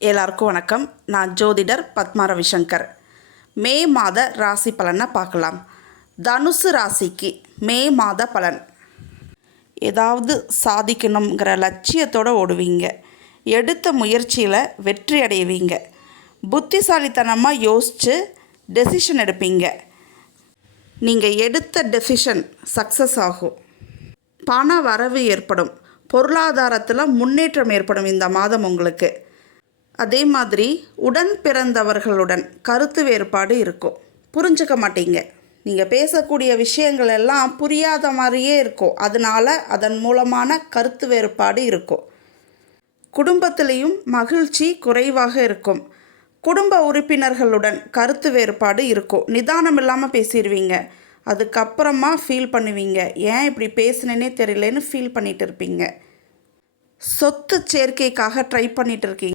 எல்லாருக்கும் வணக்கம். நான் ஜோதிடர் பத்மா ரவிசங்கர். மே மாத ராசி பலனை பார்க்கலாம். தனுசு ராசிக்கு மே மாத பலன். ஏதாவது சாதிக்கணுங்கிற லட்சியத்தோடு ஓடுவீங்க. எடுத்த முயற்சியில் வெற்றி அடைவீங்க. புத்திசாலித்தனமாக யோசித்து டெசிஷன் எடுப்பீங்க. நீங்கள் எடுத்த டெசிஷன் சக்ஸஸ் ஆகும். பண வரவு ஏற்படும். பொருளாதாரத்தில் முன்னேற்றம் ஏற்படும் இந்த மாதம் உங்களுக்கு. அதே மாதிரி உடன் பிறந்தவர்களுடன் கருத்து வேறுபாடு இருக்கும். புரிஞ்சுக்க மாட்டீங்க. நீங்கள் பேசக்கூடிய விஷயங்கள் எல்லாம் புரியாத மாதிரியே இருக்கும். அதன் மூலமான கருத்து வேறுபாடு இருக்கும். குடும்பத்திலையும் மகிழ்ச்சி குறைவாக இருக்கும். குடும்ப உறுப்பினர்களுடன் கருத்து வேறுபாடு இருக்கும். நிதானம் இல்லாமல் பேசிடுவீங்க. அதுக்கப்புறமா ஃபீல் பண்ணுவீங்க, ஏன் இப்படி பேசுனேனே தெரியலன்னு ஃபீல் பண்ணிகிட்டு இருப்பீங்க. சொத்து சேர்க்கைக்காக ட்ரை பண்ணிகிட்டு இருக்கீங்க.